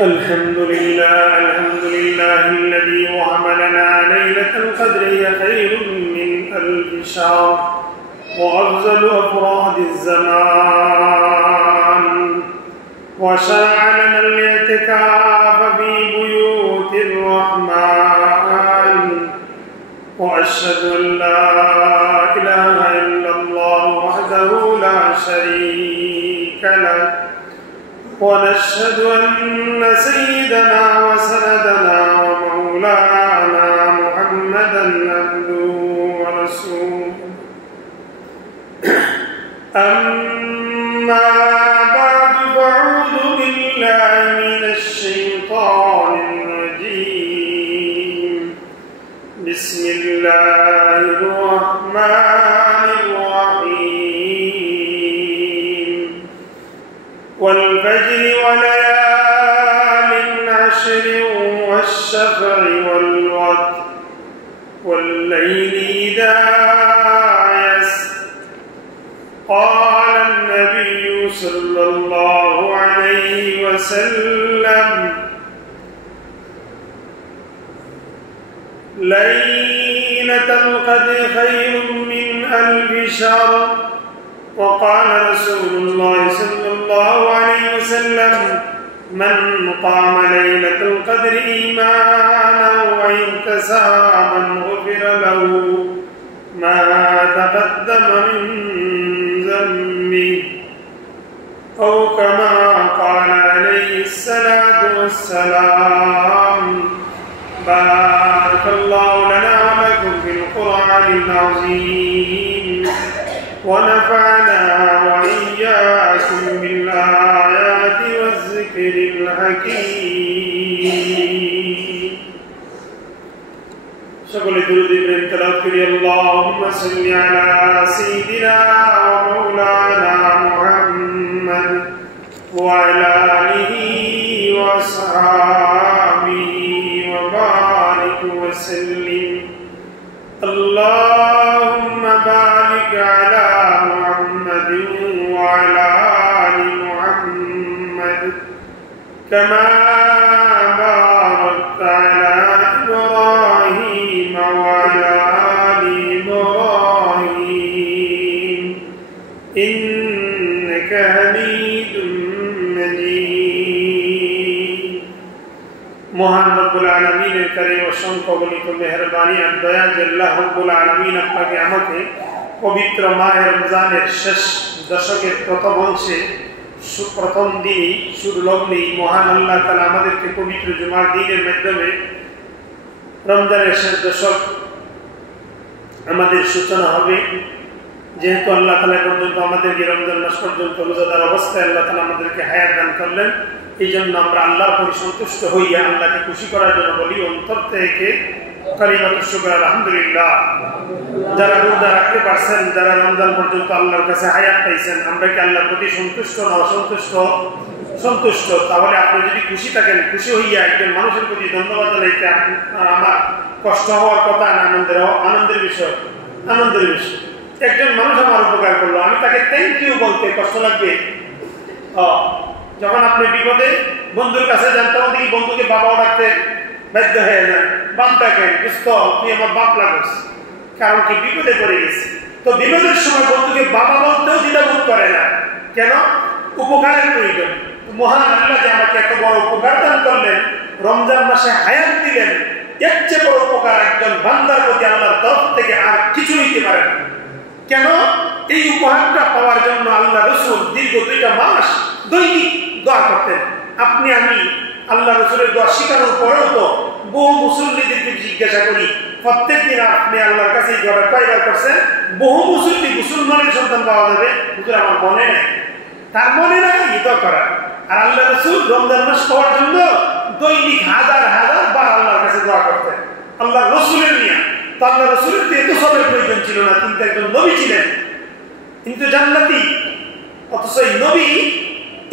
الحمد لله الذي وهب لنا ليلة القدر هي خير من ألف شهر وأفضل أفراد الزمان وشرع لنا الاعتكاف في بيوت الرحمن وأشهد أن لا إله إلا الله وحده لا شريك له ونشهد أن سيدنا وسندنا ومولانا محمدا عبده ورسوله أما بعد فأعوذ بالله من الشيطان الرجيم بسم الله الرحمن الرحيم والفجر وليال عشر والشفع والوتر والليل إذا يسر قال النبي صلى الله عليه وسلم ليلة القدر خير من ألف شهر وقال رسول الله صلى الله عليه وسلم من قام ليلة القدر إيمانا واحتسابا غفر له ما تقدم من ذنبه أو كما قال عليه الصلاة والسلام بارك الله لنا ولكم في القرآن العظيم ونفعنا وإياكم بالآيات والذكر الحكيم সকলে দুরূদ ইব্রাহিম তেলাওয়াত করি আল্লাহুম্মা সাল্লি আলা সাইয়্যিদিনা ওয়া মাওলানা মুহাম্মদ ওয়া আলা আলিহি ওয়া আসহাবিহি ওয়া বারিক ওয়া সাল্লিম আল্লাহুম্মা বারিক আলা মুহাম্মাদিন ওয়া আলা আলি মুহাম্মদ কামা বারাকতা আলা وعلى آل إبراهيم إنك حميد مجيد মহান রব্বুল আলামিনের কারণে অসংখ্য গণিত মেহেরবানি আর দয়া যে আল্লাহ রব্বুল আলামিন আপনাকে আমাকে পবিত্র মাহে রমজানের শেষ দশকের প্রথম অংশে প্রথম দিনই শুরু লগ্নেই মহান আল্লাহ তাআলা আমাদেরকে পবিত্র জুমার দিনের মাধ্যমে রমজানের শেষ দশক আমাদের সূচনা হবে যেহেতু আল্লাহ তাআলা পর্যন্ত আমাদেরকে রমজান মাস পর্যন্ত রোজাদার অবস্থায় আল্লাহ তাআলা আমাদেরকে হায়াত দান করলেন এই জন্য আমরা আল্লাহর প্রতি সন্তুষ্ট হইয়া আল্লাহকে খুশি করার জন্য বলি অন্তর থেকে কালিমাতুশ শুকর আলহামদুলিল্লাহ। যারা রোজা রাখতে পারছেন, যারা রমজান পর্যন্ত আল্লাহর কাছে হায়াত পাইছেন, আমরা কি আল্লাহর প্রতি সন্তুষ্ট না অসন্তুষ্ট? সন্তুষ্ট। তাহলে আপনি যদি খুশি থাকেন, খুশি হইয়া একজন মানুষের প্রতি ধন্যবাদ জানাইতে আমার কষ্ট হওয়ার কথা না, আনন্দের বিষয়। আনন্দের বিষয় একজন মানুষ আমার উপকার করলো, আমি তাকে থ্যাংক ইউ বলতে কষ্ট লাগবে? যখন আপনি বিপদে বন্ধুর কাছে যান তখন দেখি বন্ধুকে বাবাও ডাকতে বাধ্য হয়ে যান, বাপ ডাকেন, দোস্ত তুই আমার বাপ লাগস, কারণ কি বিপদে পড়ে গেছে। তো বিপদের সময় বন্ধুকে বাবা বলতেও দ্বিধাবোধ করে না, কেন? উপকারের প্রয়োজন। মহান আল্লাহ যে আমাকে এত বড় উপকার দান করলেন, রমজান মাসে হায়াত দিলেন, এর চেয়ে বড় উপকার একজন বান্দার প্রতি আল্লাহর তরফ থেকে আর কিছু হইতে পারে না। কেন? এই উপহারটা পাওয়ার জন্য আল্লাহ রাসূল দীর্ঘ 2টা মাস দৈনিক দোয়া করতেন। আপনি আমি আল্লাহ রাসূলের দোয়া শিখানোর পরেও তো বহু মুসল্লিদেরকে জিজ্ঞাসা করি, প্রত্যেকদিন আপনি আল্লাহর কাছে এই দোয়াটা কয়বার করছেন? বহু মুসল্লি মুসলমানের সন্তান পাওয়া যাবে, হুজুর আমার মনে নেই। তার মনে নাই দোয়া করা। আর আল্লাহ রাসূল রমজান মাস পাওয়ার জন্য দৈনিক হাজার হাজার বার আল্লাহর কাছে দোয়া করতেন। আল্লাহ রাসূলের নিয়ে তো আল্লাহ রাসূলের এত সবের প্রয়োজন ছিল না, কিন্তু একজন নবী ছিলেন, কিন্তু জান্নাতি। অথচ এই নবী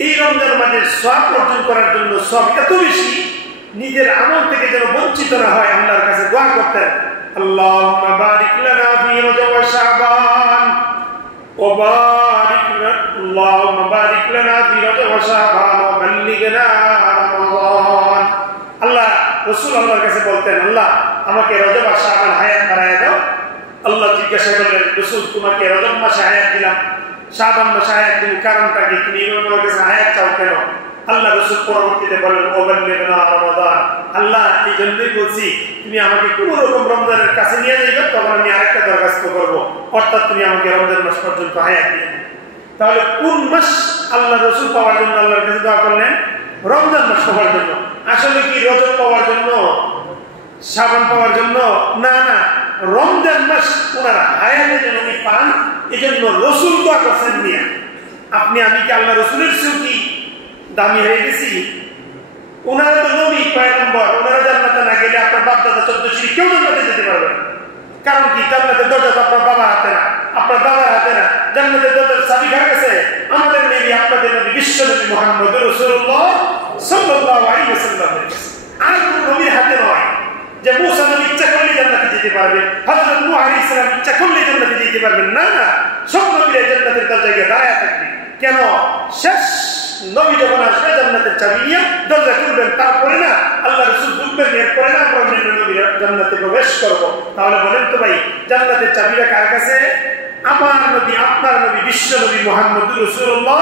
এই রমজান মাসের সওয়াব অর্জন করার জন্য সব এত বেশি, নিজের আমল থেকে যেন বঞ্চিত না হয় আল্লাহর কাছে দোয়া করতেন। আল্লাহুম্মা বারিক লানা ফি রজব ওয়া শাবান ওয়া বারিক اللهم بارك لنا في رجب وشعبان وبلغنا رمضان আল্লাহ রাসূল আল্লাহর কাছে বলতেন আল্লাহ আমাকে রজব আর শাবান হায়াত বাড়ায় দাও আল্লাহ জিজ্ঞাসা করলেন রাসূল তোমাকে রজব মাসে হায়াত দিলাম শাবান মাসে হায়াত দিলাম কারণটা কি তুমি আমার কাছে হায়াত চাও কেন আল্লাহ রাসূল পরবর্তীতে বলেন ওবাল্লিগনা রমাদান আল্লাহ এই জন্যই বলছি তুমি আমাকে কোন রকম রমজানের কাছে নিয়ে যাবে তখন আমি আরেকটা দরখাস্ত করব অর্থাৎ তুমি আমাকে রমজান মাস পর্যন্ত হায়াত দিও তাহলে কোন মাস আল্লাহ রাসূল পাওয়ার জন্য আল্লাহর কাছে দোয়া করলেন রমজান মাস পাওয়ার জন্য আসলে কি রজব পাওয়ার জন্য শাবান পাওয়ার জন্য না না রমজান মাস ওনারা হায়াতের জন্য পান এজন্য রাসূল দোয়া করছেন নিয়ে আপনি আমি কি আল্লাহ রাসূলের সুকি দামি হয়ে গেছি ওনারা তো নবী পয়গম্বর ওনারা জান্নাতে না গেলে আপনার বাপ দাদা 14 শিরি কেউ জান্নাতে যেতে পারবে না কারণ কি জান্নাতের দরজা তো আপনার বাবার হাতে না আপনার দাদার হাতে না জান্নাতের দরজার চাবি কার কাছে আমাদের নবী আপনাদের নবী বিশ্ব নবী মুহাম্মদ রাসূলুল্লাহ সাল্লাল্লাহু আলাইহি ওয়াসাল্লামের কাছে আর কোন নবীর হাতে নয় যে মুসা নবী ইচ্ছা করলে জান্নাতে যেতে পারবে হযরত নূহ আলাইহিস সালাম ইচ্ছা করলে জান্নাতে যেতে পারবেন না না সব নবীরা জান্নাতের দরজায় গিয়ে দাঁড়ায় থাকবে কেন শেষ নবী যখন আসবে জান্নাতের চাবি নিয়ে দরজা খুলবেন তারপরে না আল্লাহ রাসূল ঢুকবেন এরপরে না আমরা অন্য নবীরা জান্নাতে প্রবেশ করব তাহলে বলেন তো ভাই জান্নাতের চাবিটা কার কাছে আমার নবী আপনার নবী বিশ্ব নবী মুহাম্মদুর রাসূলুল্লাহ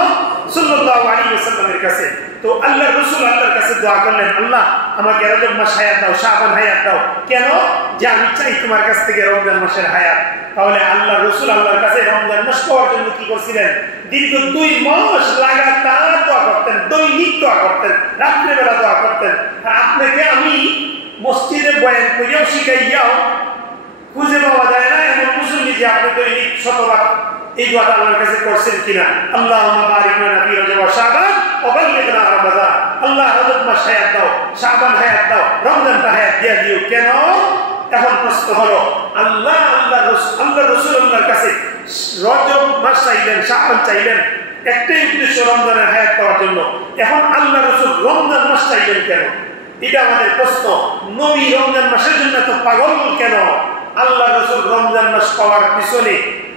সাল্লাল্লাহু আলাইহি ওয়াসাল্লামের কাছে তো আল্লাহ রাসূল আল্লাহর কাছে দোয়া করলেন আল্লাহ আমাকে রজব মাস হায়াত দাও শাবান হায়াত দাও কেন যে আমি চাই তোমার কাছ থেকে রমজান মাসের হায়াত তাহলে আল্লাহ রাসূল আল্লাহর কাছে রমজান মাস পাওয়ার জন্য কি করছিলেন দীর্ঘ 2 মাস লাগাতার দোয়া করতেন দৈনিক দোয়া করতেন রাত্রে বেলা দোয়া করতেন আর আপনাকে আমি মসজিদে বয়ান করিয়াও শিখাইয়াও খুঁজে পাওয়া যায় না এমন মুসল্লি যে আপনি দৈনিক শতবার এই দোয়াটা আল্লাহর কাছে করছেন কিনা আল্লাহুম্মা বারিক লানা ফি রজব ওয়া শাবান ওয়া বাল্লিগনা রমাদান আল্লাহ রজব মাস হায়াত দাও শাবান হায়াত দাও রমজানটা হায়াত দিয়ে দিও কেন এখন প্রশ্ন হলো আল্লাহ রাসূল আল্লাহর কাছে রজব মাস চাইলেন শাবান চাইলেন একটাই উদ্দেশ্য রমজানের হায়াত পাওয়ার জন্য এখন আল্লাহ রাসূল রমজান মাস চাইলেন কেন এটা আমাদের প্রশ্ন নবী রমজান মাসের জন্য তো পাগল কেন আল্লাহ রাসূল রমজান মাস পাওয়ার পিছনে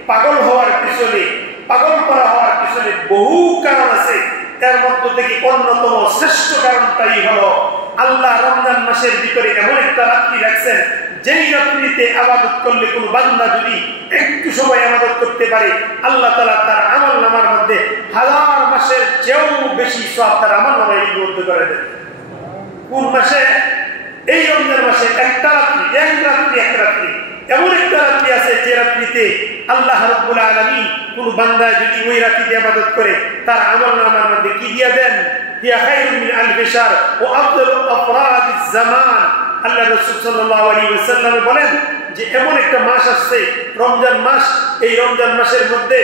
পাগল হওয়ার পিছনে পাগল করা হওয়ার পিছনে বহু কারণ আছে তার মধ্যে থেকে অন্যতম শ্রেষ্ঠ কারণটাই হলো আল্লাহ রমজান মাসের ভিতরে এমন একটা রাত্রি রাখছেন যেই রাত্রিতে ইবাদত করলে কোনো বান্দা যদি একটু সময় ইবাদত করতে পারে আল্লাহ তাআলা তার আমলনামার মধ্যে হাজার মাসের চেয়েও বেশি সওয়াব তার আমলনামায় লিপিবদ্ধ করে দেন কোন মাসে এই রমজান মাসে একটা রাত্রি এমন একটা রাত্রি আছে যে রাত্রিতে আল্লাহ রাব্বুল আলামিন কোন বান্দা যদি ওই রাত্রিতে ইবাদত করে তার আমলনামার মধ্যে কি দিয়ে দেন হিয়া খায়রুম মিন আলফি শাহর ওয়া আফদালু আফরাদিজ জামান আল্লাহ রাসূল সাল্লাল্লাহু আলাইহি ওয়াসাল্লাম বলেন যে এমন একটা মাস আছে রমজান মাস এই রমজান মাসের মধ্যে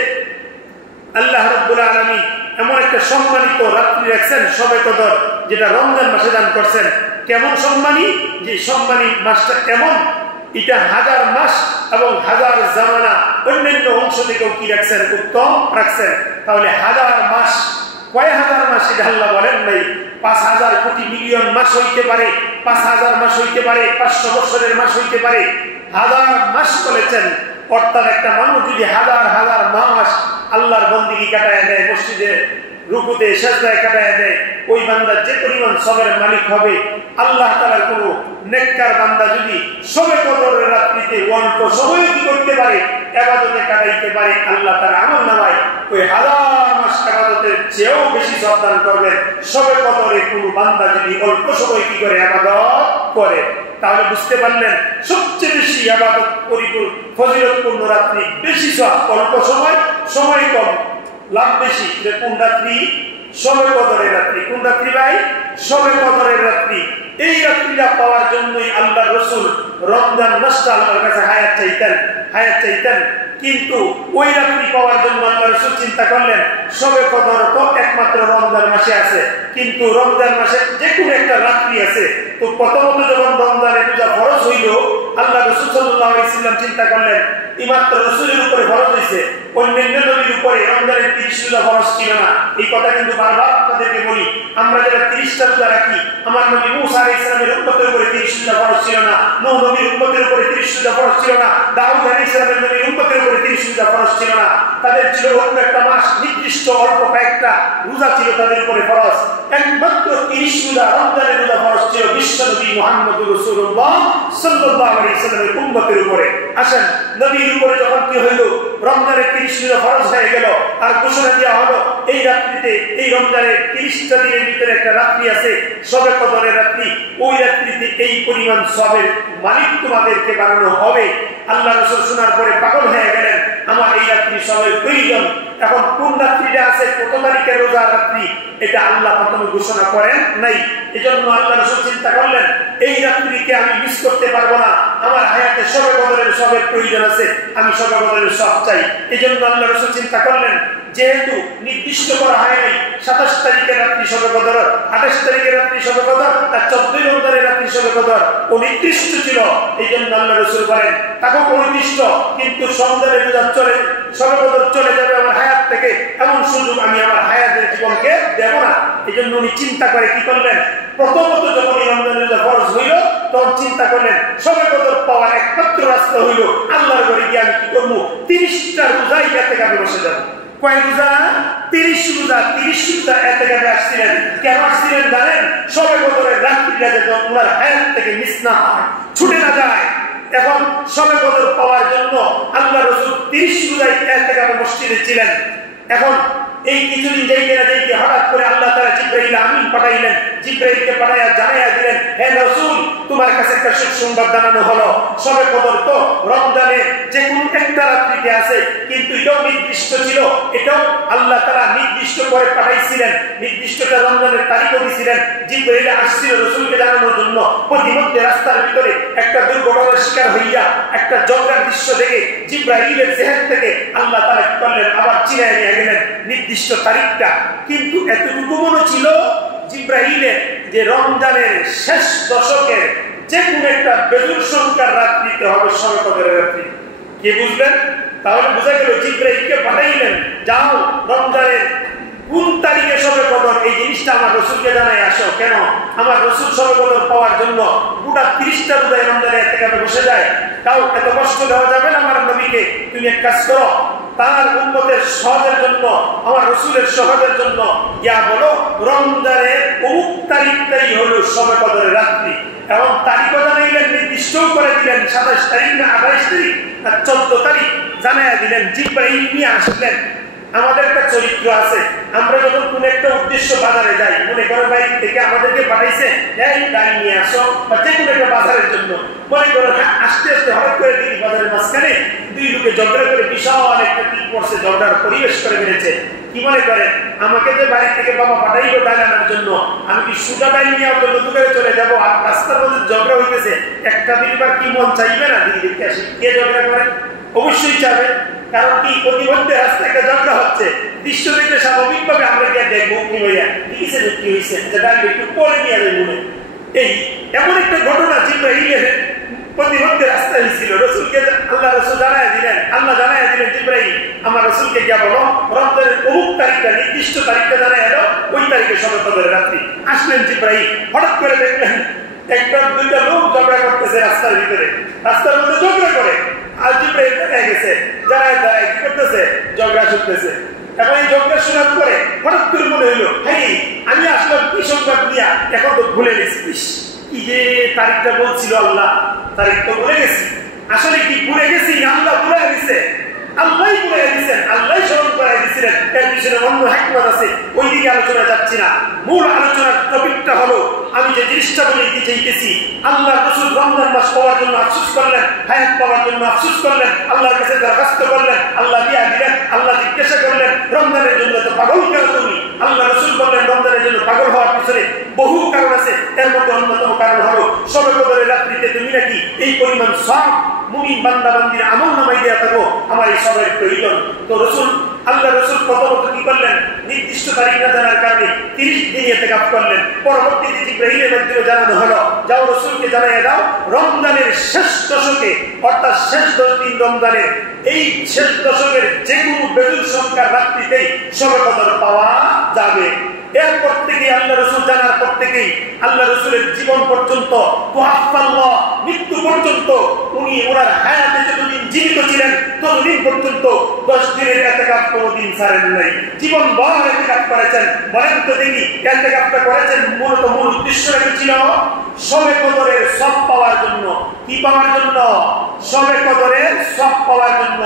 আল্লাহ রাব্বুল আলামিন এমন একটা সম্মানিত রাত্রি রাখছেন শবে কদর যেটা রমজান মাসে দান করছেন কেমন সম্মানী যে সম্মানী মাসটা কেমন এটা হাজার মাস এবং হাজার জামানা অন্যান্য অংশ থেকেও কি রাখছেন উত্তম রাখছেন তাহলে হাজার মাস কয় হাজার মাস এটা আল্লাহ বলেন নাই 5,000 কোটি মিলিয়ন মাস হইতে পারে 5,000 মাস হইতে পারে 500 বছরের মাস হইতে পারে হাজার মাস বলেছেন অর্থাৎ একটা মানুষ যদি হাজার হাজার মাস আল্লাহর বন্দেগী কাটায় দেয় মসজিদে রুকুতে সাজদায় কাটায় দেয় ওই বান্দা যে পরিমাণ সবের মালিক হবে আল্লাহ তাআলার কোনো নেককার বান্দা যদি শবে কদরের রাত্রিতে অল্প সময় কি করতে পারে ইবাদতে কাটাইতে পারে আল্লাহ তার আমলনামায় ওই হাজার মাস ইবাদতের চেয়েও বেশি সওয়াব দান করবেন শবে কদরে কোনো বান্দা যদি অল্প সময় কি করে ইবাদত করে তাহলে বুঝতে পারলেন সবচেয়ে বেশি ইবাদত পরিপূর্ণ ফজিলতপূর্ণ রাত্রি বেশি সওয়াব অল্প সময় কম লাভ বেশি কোন রাত্রি শবে কদরের রাত্রি কোন রাত্রি ভাই শবে কদরের রাত্রি এই রাত্রিটা পাওয়ার জন্যই আল্লাহ রাসূল রমজান মাসটা আল্লাহর কাছে হায়াত চাইতেন কিন্তু ওই রাত্রি পাওয়ার জন্য আল্লাহ রাসূল চিন্তা করলেন শবে কদর তো একমাত্র রমজান মাসে আছে কিন্তু রমজান মাসে যে কোনো একটা রাত্রি আছে তো প্রথমত যখন রমজানের রোজা ফরজ হইল আল্লাহ রাসূল সাল্লাল্লাহু আলাইহি ওয়াসাল্লাম চিন্তা করলেন ইমাত্র রাসূলের উপরে ফরজ হয়েছে, অন্যান্য নবীর উপরে রমজানের 30 রোজা ফরজ ছিল না। এই কথা কিন্তু বারবার আপনাদেরকে বলি। আমরা যারা 30টা রোজা রাখি, আমার নবী মূসা আলাইহিস সালামের উম্মতের উপরে 30 রোজা ফরজ ছিল না, নূহ নবীর উম্মতের উপরে 30 রোজা ফরজ ছিল না, দাউদ আলাইহিস সালামের নবীর উম্মতের উপরে 30 রোজা ফরজ ছিল না। তাদের ছিল অন্য একটা মাস, নির্দিষ্ট অল্প কয়েকটা রোজা ছিল তাদের উপরে ফরজ। একমাত্র 30 রোজা রমজানের রোজা ফরজ ছিল বিশ্ব নবী মুহাম্মদুর রাসূলুল্লাহ সাল্লাল্লাহু আলাইহি সাল্লামের উম্মতের উপরে। আসেন, নবীর উপরে যখন কি হইল, রমজানের 30 রোজা ফরজ হয়ে গেল, আর ঘোষণা দেওয়া হলো এই রাত্রিতে, এই রমজানের 30টা দিনের ভিতরে একটা রাত্রি আছে শবে কদরের রাত্রি, ওই রাত্রিতে এই পরিমাণ সবের মালিক তোমাদেরকে বানানো হবে। আল্লাহ রাসূল শোনার পরে পাগল হয়ে গেলেন, আমার এই রাত্রি সবের প্রয়োজন। এখন কোন রাত্রিটা আছে, কত তারিখের রোজা রাত্রি, এটা আল্লাহ প্রথমে ঘোষণা করেন নাই। এজন্য আল্লাহ রাসূল চিন্তা করলেন, এই রাত্রিকে আমি মিস করতে পারবো না, আমার হায়াতে শবে কদরের সবের প্রয়োজন আছে, আমি শবে কদরের সব চাই। এজন্য আল্লাহ রাসূল চিন্তা করলেন, যেহেতু নির্দিষ্ট করা হয় নাই 27 তারিখের রাত্রি শবে কদর, 28 তারিখের রাত্রি শবে কদর, আর 14 রমজানের রাত্রি শবে কদর অনির্দিষ্ট ছিল। এই জন্য আল্লাহ রাসূল বলেন, তাকে অনির্দিষ্ট, কিন্তু রমজানের রোজা চলে, শবে কদর চলে যাবে আমার হায়াত থেকে, এমন সুযোগ আমি আমার হায়াতের জীবনকে দেব না। এই জন্য উনি চিন্তা করে কি করলেন, প্রথমত যখন এই রমজানের রোজা ফরজ হইল, তখন চিন্তা করলেন শবে কদর পাওয়ার একমাত্র রাস্তা হইল আল্লাহর ঘরে গিয়ে আমি কি করবো, 30টা রোজাই ইতিকাফে বসে যাব। কয় রোজা? 30 রোজা। 30 রোজা ইতিকাফে আসছিলেন। কেন আসছিলেন জানেন? শবে কদরের রাত্রিটা যাতে ওনার হায়াত থেকে মিস না হয়, ছুটে না যায়। এখন শবে কদর পাওয়ার জন্য আল্লাহ রাসূল 30 রোজাই ইতিকাফে মসজিদে ছিলেন। এখন এই কিছুদিন যাইতে হঠাৎ করে আল্লাহ তাআলা জিবরাইল আমিন পাঠাইলেন। জিবরাইলকে পাঠাইয়া জানাইয়া দিলেন, হে রাসূল, তোমার কাছে একটা সুসংবাদ জানানো হলো, শবে কদর তো রমজানে যে কোনো একটা রাত্রিতে আছে, কিন্তু এটাও নির্দিষ্ট ছিল, এটাও আল্লাহ তাআলা নির্দিষ্ট করে পাঠাইছিলেন, নির্দিষ্টটা রমজানের তারিখও দিয়েছিলেন। জিবরাইল আসছিল রাসূলকে জানানোর জন্য। প্রতিমধ্যে রাস্তার ভিতরে একটা দুর্ঘটনার শিকার হইয়া একটা ঝগড়ার দৃশ্য দেখে জিবরাইলের জেহেন থেকে আল্লাহ তাআলা কি করলেন, আবার চিনাইয়া নিয়ে গেলেন নির্দিষ্ট তারিখটা। কিন্তু এতটুকু মনে ছিল জিবরাইলের যে রমজানের শেষ দশকের যে কোনো একটা বেজুর সংখ্যার রাত্রিতে হবে শবে কদরের রাত্রি। কে বুঝলেন? তাহলে বোঝা গেল জিবরাইলকে পাঠাইলেন, যাও রমজানের কোন তারিখে শবে কদর, এই জিনিসটা আমার রাসূলকে জানাই আসো। কেন? আমার রাসূল শবে কদর পাওয়ার জন্য গোটা 30টা রোজা রমজানে ইতিকাফে বসে যায়। তাও এত কষ্ট দেওয়া যাবে না আমার নবীকে। তুমি এক কাজ করো, তার উম্মতের সহজের জন্য, আমার রাসূলের সহজের জন্য ইয়া বলো, রমজানের অমুক তারিখটাই হলো শবে কদরের রাত্রি। এবং তারিখও জানাইলেন, নির্দিষ্টও করে দিলেন 27 তারিখ না 28 তারিখ না 14 তারিখ জানাইয়া দিলেন। জিবরাইল নিয়ে আসলেন। আমাদের একটা চরিত্র আছে, আমরা যখন কোন একটা উদ্দেশ্য বাজারে যাই, মনে করো বাড়ি থেকে আমাদেরকে পাঠাইছে এই গাড়ি নিয়ে আসো বা যে কোনো একটা বাজারের জন্য, মনে করো আস্তে আস্তে হঠাৎ করে দেখি বাজারের মাঝখানে দুই লোকে ঝগড়া করে বিশাল একটা কি করছে, ঝগড়ার পরিবেশ করে ফেলেছে। কি মনে করেন আমাকে যে বাড়ি থেকে বাবা পাঠাইলো ডাল আনার জন্য, আমি কি সুজা ডাল নিয়ে অন্য দূরে চলে যাবো? আর রাস্তার মধ্যে ঝগড়া হইতেছে, একটা বিলবার কি মন চাইবে না দিদি দেখতে আসি কে ঝগড়া করে? অবশ্যই চাবে। কারণ কি, প্রতিমধ্যে রাস্তায় একটা ঝগড়া হচ্ছে, দৃশ্য দেখতে স্বাভাবিকভাবে আমরা গিয়ে দেখবো কি হইয়া কি হয়েছে, একটু পরে নিয়ে যাই মনে। এই এমন একটা ঘটনা জিবরাইলের প্রতিমধ্যে রাস্তায় হয়েছিল। রাসূলকে আল্লাহ রাসূল জানাইয়া দিলেন, আল্লাহ জানাইয়া দিলেন জিবরাইল আমার রাসূলকে গিয়া বলো রমজানের অমুক তারিখটা, নির্দিষ্ট তারিখটা জানাইয়া দাও, ওই তারিখে শবে কদরের রাত্রি। আসলেন জিবরাইল, হঠাৎ করে দেখলেন একটা দুইটা লোক ঝগড়া করতেছে রাস্তার ভিতরে, রাস্তার মধ্যে ঝগড়া করে। আর জিবরাইল দেখা গেছে দাঁড়ায় দাঁড়ায় কি করতেছে, ঝগড়া শুনতেছে। এখন এই ঝগড়া শোনার পরে হঠাৎ করে মনে হইলো, হ্যাঁ আমি আসলাম কি সংবাদ নিয়ে, এখন তো ভুলে গেছি, কি যে তারিখটা বলছিল আল্লাহ, তারিখ তো ভুলে গেছি। আসলে কি ভুলে গেছি, আল্লাহ ভুলে গেছে, আল্লাহ ভুলে দিচ্ছেন, আল্লাহ স্মরণ করাই দিচ্ছিলেন। এর পিছনে অন্য হিকমত আছে, ওই দিকে আলোচনা যাচ্ছি না। মূল আলোচনার টপিকটা হলো, আমি যে জিনিসটা বলে দিতে চাইতেছি, আল্লাহ রাসূল রমজান মাস পাওয়ার জন্য আফসোস করলেন, হায়াত পাওয়ার জন্য আফসোস করলেন, আল্লাহর কাছে দরখাস্ত করলেন, আল্লাহ দিয়া দিলেন। আল্লাহ জিজ্ঞাসা করলেন রমজানের জন্য তো পাগল কেন তুমি? আল্লাহ রাসূল বললেন রমজানের জন্য পাগল হওয়ার পিছনে বহু কারণ আছে, এর মধ্যে অন্যতম কারণ হলো শবে কদরের রাত্রিতে তুমি নাকি এই পরিমাণ সওয়াব মুমিন বান্দা বান্দির আমল নামাই দেয়া থাকো, আমার এই সবের প্রয়োজন। তো রাসূল আল্লাহ রাসূল প্রথমত কি করলেন, নির্দিষ্ট তারিখ না জানার কারণে 30 দিন ইতিকাফ করলেন। পরবর্তীতে জিবরাইলের মাধ্যমে জানানো হলো, যাও রাসূলকে জানিয়ে দাও রমজানের শেষ দশকে, অর্থাৎ শেষ 10 দিন রমজানের এই শেষ দশকের যে কোনো বেজুর সংখ্যার রাত্রিতেই শবে কদর পাওয়া যাবে। এরপর থেকে আল্লাহ রাসূল জানার পর থেকেই আল্লাহ রাসূলের জীবন পর্যন্ত, মৃত্যু পর্যন্ত, উনি ওনার হায়াতে যতদিন জীবিত ছিলেন ততদিন পর্যন্ত 10 দিনের ইতিকাফ কোনোদিন ছাড়েন নাই, জীবন ভর ইতিকাফ করেছেন। বলেন তো দেখি, ইতিকাফটা করেছেন মূল উদ্দেশ্যটা কি ছিল? শবে কদরের সওয়াব পাওয়ার জন্য। কি পাওয়ার জন্য? শবে কদরের সওয়াব পাওয়ার জন্য।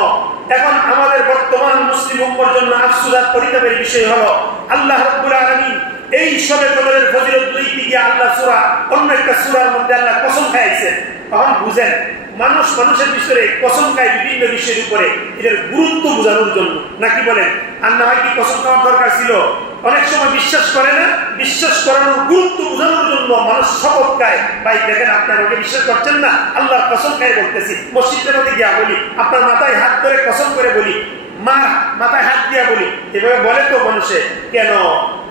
এখন আমাদের বর্তমান মুসলিম উম্মার জন্য আফসোস আর পরিতাপের বিষয় হলো, আল্লাহ রাব্বুল আলামিন এই শবে কদরের ফজিলত লইতে গিয়ে আল্লাহ সূরা, অন্য একটা সূরার মধ্যে আল্লাহ কসম খাইছেন। তখন বুঝেন, মানুষের বিষয়ে কসম খায় বিভিন্ন বিষয়ের উপরে, এটার গুরুত্ব বোঝানোর জন্য, নাকি বলেন? আর না হয় কি কসম খাওয়ার দরকার ছিল? অনেক সময় বিশ্বাস করে না, বিশ্বাস করানোর গুরুত্ব বোঝানোর জন্য মানুষ শপথ খায়। ভাই দেখেন, আপনি আমাকে বিশ্বাস করছেন না, আল্লাহর কসম খায় বলতেছি। মসজিদের মধ্যে গিয়া বলি, আপনার মাথায় হাত ধরে কসম করে বলি, মা মাথায় হাত দিয়া বলি, এভাবে বলে তো মানুষে কেন?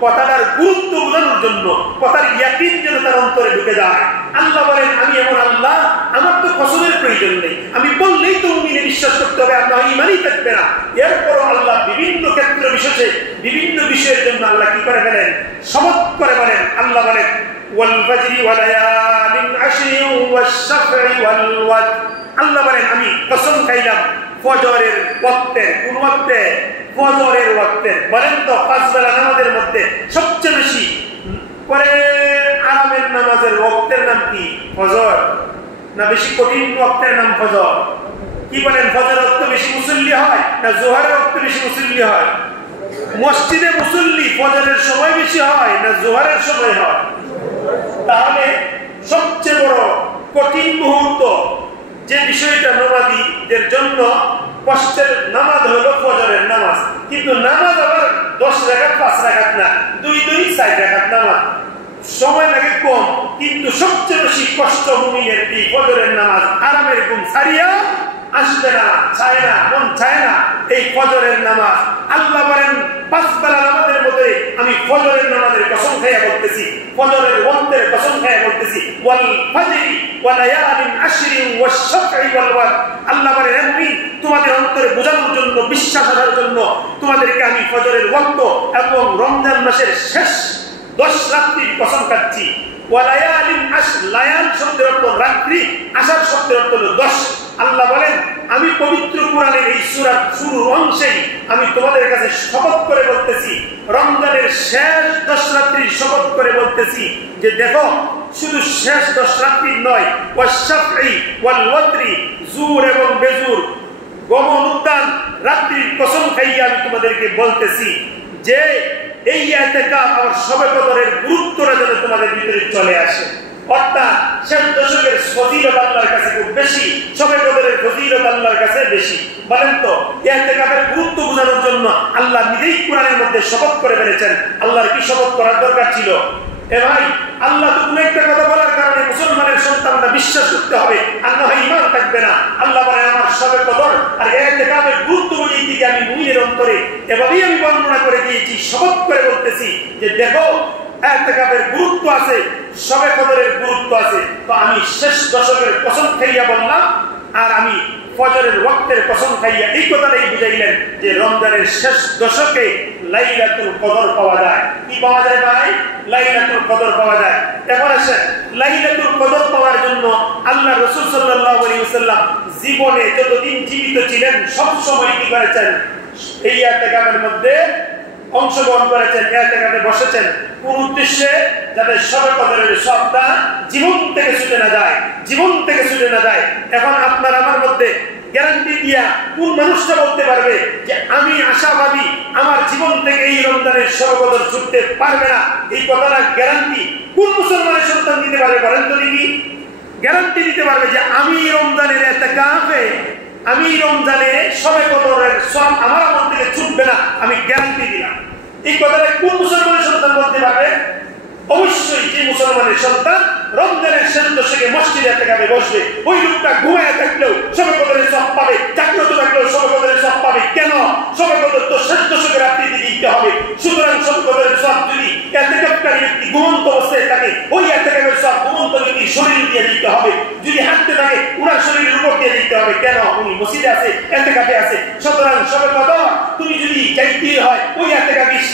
কথাটার গুরুত্ব বোঝানোর জন্য, কথার ইয়াকিন যেন তার অন্তরে ঢুকে যায়। আল্লাহ বলেন, আমি এমন আল্লাহ, আমার তো কসমের প্রয়োজন নেই, আমি বললেই তো মুমিনে বিশ্বাস করতে হবে, আপনার ঈমানই থাকবে না। এরপরও আল্লাহ বিভিন্ন ক্ষেত্র বিশেষে বিভিন্ন বিষয়ের জন্য আল্লাহ কি করে ফেলেন? শপথ করে বলেন। আল্লাহ বলেন, ওয়াল ফাজরি ওয়া লায়ালিন আশরি ওয়াশ শাফঈ ওয়াল ওয়াতর। আল্লাহ বলেন, আমি কসম খাইলাম ফজরের ওয়াক্তে। কোন ওয়াক্তে? ফজরের ওয়াক্তে। বলেন তো, 5 বেলা নামাজের মধ্যে সবচেয়ে বেশি পরে আরামের নামাজের ওয়াক্তের নাম কি? ফজর। না বেশি কঠিন ওয়াক্তের নাম ফজর? কি বলেন, ফজরের ওয়াক্তে বেশি মুসল্লি হয় না জোহরের ওয়াক্তে বেশি মুসল্লি হয়? মসজিদে মুসল্লি ফজরের সময় বেশি হয় না জোহরের সময় হয়? তাহলে সবচেয়ে বড় কঠিন মুহূর্ত যে বিষয়টা নামাজীদের জন্য কষ্টের নামাজ হলো ফজরের নামাজ। কিন্তু নামাজ আবার 10 রাকাত 5 রাকাত না, 2 4 রাকাত নামাজ। সময় লাগে কম, কিন্তু সবচেয়ে বেশি কষ্ট মুমিনের এই ফজরের নামাজ। আরামের ঘুম ছাড়িয়া আসবে না, চায় না, মন চায় না এই ফজরের নামাজ। আল্লাহ বলেন, 5 বেলা নামাজের মধ্যে আমি ফজরের নামাজের কসম খাইয়া বলতেছি, ফজরের ওয়াক্তের কসম খাইয়া বলতেছি, ওয়াল ফাজরি ওয়া লায়ালিন আশরি ওয়াশ শাফঈ ওয়াল ওয়াতর। আল্লাহ বলেন, আমি তোমাদের অন্তরে বোঝানোর জন্য, বিশ্বাস আসার জন্য তোমাদেরকে আমি ফজরের ওয়াক্ত এবং রমজান মাসের শেষ 10 রাত্রির কসম খাচ্ছি। ওয়া লায়ালিন আশর, লায়াল শব্দের অর্থ রাত্রি, আশর শব্দের অর্থ হলো 10। আল্লাহ বলেন, আমি পবিত্র কোরআনের এই সূরার শুরুর অংশেই আমি তোমাদের কাছে শপথ করে বলতেছি, রমজানের শেষ 10 রাত্রির শপথ করে বলতেছি যে দেখো, শুধু শেষ 10 রাত্রি নয়, ওয়াশ শাফঈ ওয়াল ওয়াতরি, জুর এবং বেজুর, গমন উদ্যান রাত্রির কসম খাইয়া আমি তোমাদেরকে বলতেছি যে এই ইতিকাফ আর শবে কদরের গুরুত্বটা যেন তোমাদের ভিতরে চলে আসে। অর্থাৎ শেষ দশকের ফজিলত আল্লাহর কাছে খুব বেশি, শবে কদরের ফজিলত আল্লাহর কাছে বেশি। বলেন তো, ইতিকাফের গুরুত্ব বোঝানোর জন্য আল্লাহ নিজেই কোরআনের মধ্যে শপথ করে ফেলেছেন। আল্লাহর কি শপথ করার দরকার ছিল? এ ভাই, আল্লাহ তো কোনো একটা কথা বলার কারণে মুসলমানের সন্তানরা বিশ্বাস করতে হবে, আর না হয় ঈমান থাকবে না। আল্লাহ বলে, আমার শবে কদর আর ইতিকাফের গুরুত্ব বুঝিয়ে দিকে আমি মুমিনের অন্তরে এভাবেই আমি বর্ণনা করে দিয়েছি, শপথ করে বলতেছি যে দেখো, ইতিকাফের গুরুত্ব আছে, শবে কদরের গুরুত্ব আছে। তো আমি শেষ দশকের কসম খাইয়া বললাম, আর আমি ফজরের ওয়াক্তের কসম খাইয়া এই কথাটাই বুঝাইলেন যে রমজানের শেষ দশকে লাইলাতুল কদর পাওয়া যায়। কি পাওয়া যায় ভাই? লাইলাতুল কদর পাওয়া যায়। এখন আসেন, লাইলাতুল কদর পাওয়ার জন্য আল্লাহ রাসূল সাল্লাল্লাহু আলাইহি ওয়াসাল্লাম জীবনে যতদিন জীবিত ছিলেন সব সময় কি করেছেন? এই ইতিকাফের মধ্যে অংশগ্রহণ করেছেন, ইতিকাফে বসেছেন। কোন উদ্দেশ্যে? যাতে শবে কদরের সবটা জীবন থেকে ছুটে না যায়, জীবন থেকে ছুটে না যায়। এখন আপনার আমার মধ্যে গ্যারান্টি দিয়া কোন মানুষটা বলতে পারবে যে আমি আশাবাদী আমার জীবন থেকে এই রমজানের শবে কদর ছুটতে পারবে না? এই কথাটা গ্যারান্টি কোন মুসলমানের সন্তান দিতে পারবে? বলেন তো দেখি, গ্যারান্টি দিতে পারবে যে আমি রমজানের ইতিকাফে, আমি রমজানে শবে কদরের সব আমার আমল থেকে ছুটবে না, আমি গ্যারান্টি দিলাম। এই কথাটা কোন মুসলমানের সন্তান বলতে পারবে? অবশ্যই যে মুসলমানের সন্তান রমজানের শেষ দশকে মসজিদে এতেকাফে বসবে, ওই লোকটা ঘুমায় থাকলেও শবে কদরের সওয়াব পাবে, জাগ্রত থাকলেও শবে কদরের সওয়াব পাবে। কেন? শবে কদর তো শেষ দশকের রাত্রিতে দিতে হবে। সুতরাং শবে কদরের সওয়াব যদি এতেকাফকারী ব্যক্তি ঘুমন্ত অবস্থায় থাকে, ওই এতেকাফের সওয়াব ঘুমন্ত ব্যক্তির শরীর দিয়ে দিতে হবে। যদি হাঁটতে থাকে উনার শরীরের উপর দিয়ে দিতে হবে। কেন? উনি মসজিদে আছে, এতেকাফে আছে। সুতরাং শবে কদর তুমি যদি যাইতে হয় ওই এতেকাফকারীর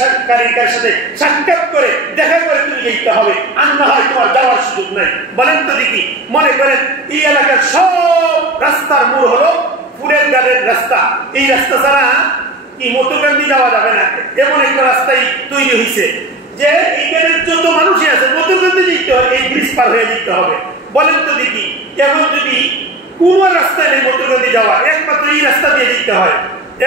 সাথে সাক্ষাৎ করে দেখা করে তুমি যেতে হবে, আর না হয় তোমার যাওয়ার সুযোগ নাই। বলেন তো দেখি, মনে করেন এই এলাকার সব রাস্তার মোড় হলো ফুলের গাড়ির রাস্তা, এই রাস্তা ছাড়া কি মধ্যকান্দি যাওয়া যাবে না, এমন একটা রাস্তাই তৈরি হয়েছে যে এখানে যত মানুষই আছে মধ্যকান্দি যেতে হয়, এই ব্রিজ পার হয়ে যেতে হবে। বলেন তো দেখি, এখন যদি কোন রাস্তায় নেই মধ্যকান্দি যাওয়া, একমাত্র এই রাস্তা দিয়ে যেতে হয়।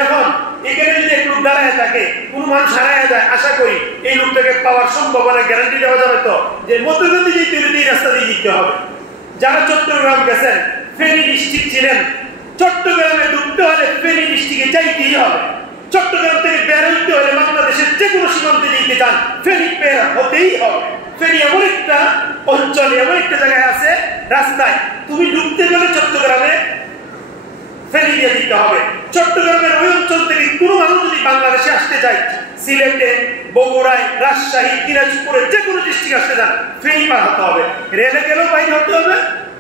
এখন এখানে যদি এক লোক দাঁড়ায় থাকে, কোন মানুষ হারায় যায়, আশা করি এই লোকটাকে পাওয়ার সম্ভাবনা গ্যারান্টি দেওয়া যাবে তো যে মধ্যকান্দি যেতে হলে এই রাস্তা দিয়ে যেতে হবে। যারা চট্টগ্রাম গেছেন, ফেনী ডিস্ট্রিক্ট ছিলেন, চট্টগ্রামে ঢুকতে হলে ফেনী ডিস্ট্রিক্টে যাইতেই হবে। চট্টগ্রাম থেকে বের হইতে হলে বাংলাদেশের যে কোনো সীমান্তে যেতে চান ফেনী বের হতেই হবে। ফেনী এমন একটা অঞ্চলে, এমন একটা জায়গায় আছে রাস্তায়, তুমি ঢুকতে গেলে চট্টগ্রামে ফেনী দিয়ে দিতে হবে। চট্টগ্রামের ওই অঞ্চল থেকে কোনো মানুষ যদি বাংলাদেশে আসতে চায়, সিলেটে, বগুড়ায়, রাজশাহী, দিনাজপুরে যে কোনো ডিস্ট্রিক্ট আসতে চান ফেনী পার হতে হবে। রেলে গেলেও বাইরে হতে হবে,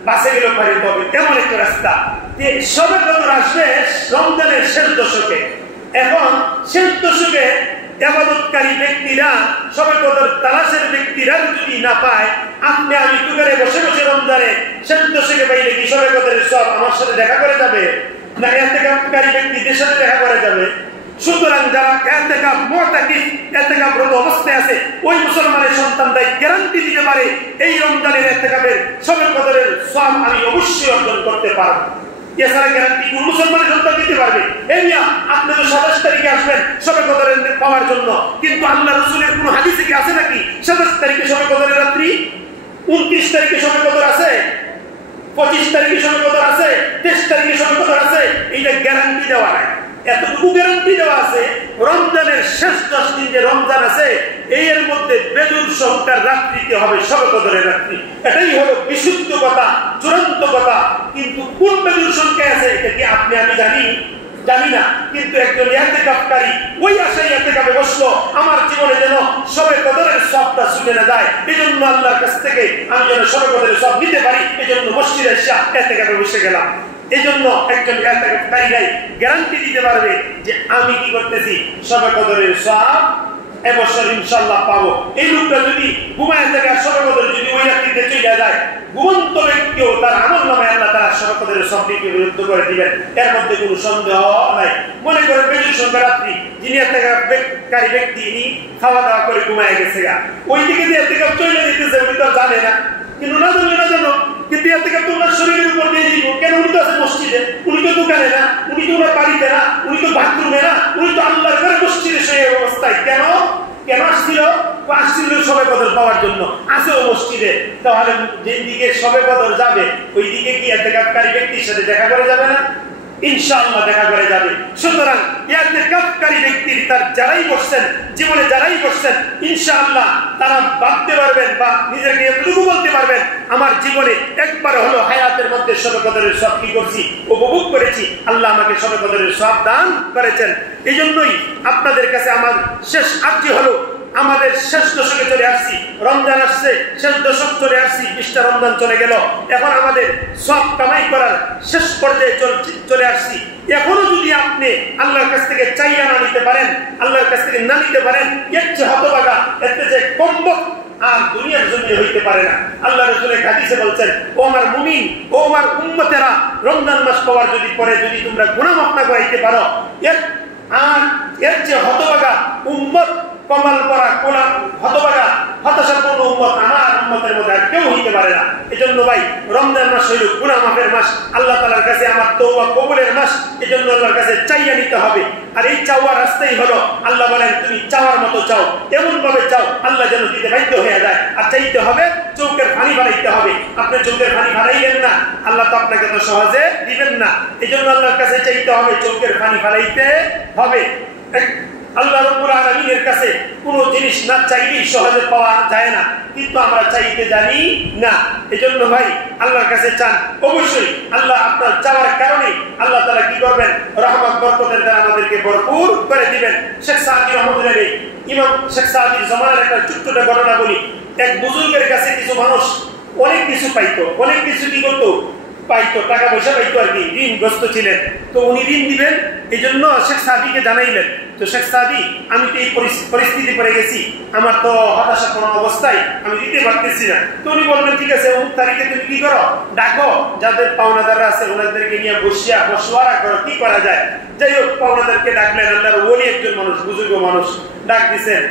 বাসে গেলেও বাইরে হতে হবে, এমন একটা রাস্তা। সবে কদর আসবে রমজানের শেষ দশকে। এখন শেষ দশকে ইবাদতকারী ব্যক্তিরা, সবে কদর তালাশের ব্যক্তিরা যদি না পায়, আপনি আমি দুপুরে বসে বসে রমজানে শেষ দশকে পাইলে কি সবে কদরের সব আমার সাথে দেখা করে যাবে না ইতিকাফকারী ব্যক্তিদের সাথে দেখা করে যাবে? সুতরাং যারা ইতিকাফ মুতাকিফ ইতিকাফরত অবস্থায় আছে, ওই মুসলমানের সন্তানরাই গ্যারান্টি দিতে পারে এই রমজানের ইতিকাফের সবে কদরের সওয়াব আমি অবশ্যই অর্জন করতে পারব। এছাড়া গ্যারান্টি কোন মুসলমানের সন্তান দিতে পারবে? এই মিয়া, আপনি তো 27 তারিখে আসবেন সবে কদরের পাওয়ার জন্য, কিন্তু আল্লাহ রাসূলের কোন হাদিসে কি আছে নাকি 27 তারিখে সবে কদরের রাত্রি, 29 তারিখে সবে কদর আছে, 25 তারিখে সবে কদর আছে, 23 তারিখে সবে কদর আছে? এইটা গ্যারান্টি দেওয়া নাই। এতটুকু গ্যারান্টি দেওয়া আছে রমজানের শেষ 10 দিন যে রমজান আছে এর মধ্যে বেজুর সংখ্যার রাত্রিতে হবে সবে কদরের রাত্রি। এটাই হলো বিশুদ্ধ কথা, চূড়ান্ত কথা। কিন্তু কোন বেজুর সংখ্যা আছে এটা কি আপনি আমি জানি না, কিন্তু একজন ইতিকাফকারী ওই আশায় ইতিকাফে বসলো আমার জীবনে যেন সবে কদরের সওয়াবটা ছুটে না যায়, এজন্য আল্লাহর কাছ থেকে আমি যেন সবে কদরের সওয়াব নিতে পারি, এজন্য মসজিদে এসে ইতিকাফে বসে গেলাম। এজন্য একজন ইতিকাফকারী গ্যারান্টি দিতে পারবে যে আমি কি করতেছি সবে কদরের সওয়াব এবছর ইনশাআল্লাহ পাবো। এই লোকটা যদি ঘুমায় থাকে আর সবে কদর যদি ওই রাত্রিতে চলে যায়, ঘুমন্ত ব্যক্তিও তার আমলনামায় আল্লাহ তাআলা সবে কদরের সওয়াবকে বিরুদ্ধ করে দিবেন, এর মধ্যে কোনো সন্দেহ নাই। মনে করে বেজুর সংখ্যা রাত্রি যিনি ইতিকাফকারী ব্যক্তি ইনি খাওয়া দাওয়া করে ঘুমায় গেছে, ওই দিকে দিয়ে ইতিকাফ চলে যেতেছে, উনি তো জানে না, কিন্তু না জানো কিন্তু ইতিকাফ তো ওনার শরীরের উপর দিয়ে দিব। কেন? উনি তো আছে মসজিদে, উনি তো দোকানে না, উনি তো ওনার বাড়িতে না, উনি তো বাথরুমে না, উনি তো আল্লাহর ঘরে মসজিদে সেই অবস্থায়। কেন আসছিল? সবে কদর পাওয়ার জন্য আসেও মসজিদে। তাহলে যেদিকে সবে কদর যাবে ওই দিকে কি ইতিকাফকারী ব্যক্তির সাথে দেখা করে যাবে না? ইনশাআল্লাহ দেখা করে যাবে। সুতরাং ইতিকাফকারী ব্যক্তির তার যারাই বসছেন, জীবনে যারাই বসছেন, ইনশাআল্লাহ তারা ভাবতে পারবেন বা নিজেকে এতটুকু বলতে পারবেন আমার জীবনে একবার হলো হায়াতের মধ্যে সবে কদরের সওয়াব কি করছি, উপভোগ করেছি, আল্লাহ আমাকে সবে কদরের সওয়াব দান করেছেন। এই জন্যই আপনাদের কাছে আমার শেষ আর্জি হলো, আমাদের শেষ দশকে চলে আসছি, রমজান আসছে, শেষ দশক চলে আসছি, 20টা রমজান চলে গেল, এখন আমাদের সওয়াব কামাই করার শেষ পর্যায়ে চলে আসছি। এখনো যদি আপনি আল্লাহর কাছ থেকে চাইয়া না নিতে পারেন, আল্লাহর কাছ থেকে না নিতে পারেন, এর চেয়ে হতভাগা, এর চেয়ে কম্বক আর দুনিয়ার জন্য হইতে পারে না। আল্লাহ রাসূলের হাদিসে বলছেন, ও আমার মুমিন, ও আমার উম্মতেরা, রমজান মাস পাওয়ার যদি পরে যদি তোমরা গুনাহ মাফ না করাইতে পারো, এর চেয়ে হতভাগা উম্মত, কমাল করা কোলা হতভাগা হতাশাপূর্ণ উম্মত আমার উম্মতের মধ্যে আর কেউ হইতে পারে না। এজন্য ভাই রমজান মাস হইল গুনাহ মাফের মাস, আল্লাহ তাআলার কাছে আমার তওবা কবুলের মাস, এজন্য আল্লাহর কাছে চাইয়া নিতে হবে। আর এই চাওয়ার রাস্তাই হলো আল্লাহ বলেন তুমি চাওয়ার মতো চাও, এমন ভাবে চাও আল্লাহ যেন দিতে বাধ্য হয়ে যায়। আর চাইতে হবে চোখের পানি বাড়াইতে হবে। আপনি চোখের পানি বাড়াইলেন না, আল্লাহ তো আপনাকে তো সহজে দিবেন না। এজন্য আল্লাহর কাছে চাইতে হবে, চোখের পানি বাড়াইতে হবে। আল্লাহ রাব্বুল আলামিনের কাছে কোনো জিনিস না চাইলেই সহজে পাওয়া যায় না, কিন্তু আমরা চাইতে জানি না। এজন্য ভাই আল্লাহর কাছে চান, অবশ্যই আল্লাহ আপনার চাওয়ার কারণে আল্লাহ তাআলা কি করবেন, রহমত বরকতের দ্বারা আমাদেরকে ভরপুর করে দিবেন। শেখ সাদি রহমতুল্লাহ, ইমাম শেখ সাদির জমানার একটা ছোট্ট ঘটনা বলি। এক বুজুর্গের কাছে কিছু মানুষ অনেক কিছু পাইতো, অনেক কিছু কি করতো, পাইতো, টাকা পয়সা পাইতো আর কি, ঋণগ্রস্ত ছিলেন। তো উনি ঋণ দিবেন, এই জন্য শেখ সাদিকে জানাইলেন, তো শেখ সাদি আমি তো এই পরিস্থিতি পড়ে গেছি, আমার তো হতাশাপূর্ণ অবস্থায়, আমি দিতে পারতেছি না। তো উনি বলবেন ঠিক আছে, অমুক তারিখে তুমি কি করো, ডাকো যাদের পাওনাদাররা আছে ওনাদেরকে নিয়ে বসিয়া মশওয়ারা করো কি করা যায়। যাই হোক পাওনাদারকে ডাকলেন, আল্লাহর ওলি একজন মানুষ, বুজুর্গ মানুষ, ডাক দিচ্ছেন।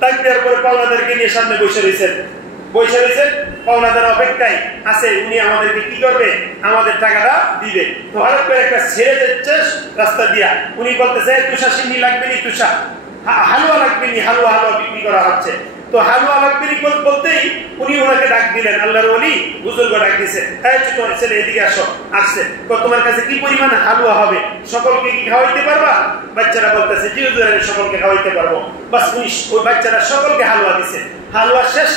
ডাক দেওয়ার পরে পাওনাদারকে নিয়ে সামনে বসে রয়েছেন, পাওনাদার অপেক্ষায় আছে, উনি আমাদেরকে কি করবে, আমাদের টাকাটা দিবে। তো হঠাৎ করে একটা ছেড়ে যাচ্ছে রাস্তা দিয়া, উনি বলতেছে তুষা সিন্নি লাগবে নি, তুষা হালুয়া লাগবে নি, হালুয়া বিক্রি করা হচ্ছে। তো হালুয়া লাগবে নি বলতেই উনি ওনাকে ডাক দিলেন, আল্লাহর ওলি বুজুর্গ ডাক দিছে, ছেলে এদিকে আসো। আসছে, তোমার কাছে কি পরিমাণ হালুয়া হবে, সকলকে কি খাওয়াইতে পারবা? বাচ্চারা বলতেছে জি হুজুর আমি সকলকে খাওয়াইতে পারবো। বাস উনি ওই বাচ্চারা সকলকে হালুয়া দিছে। হালুয়া শেষ,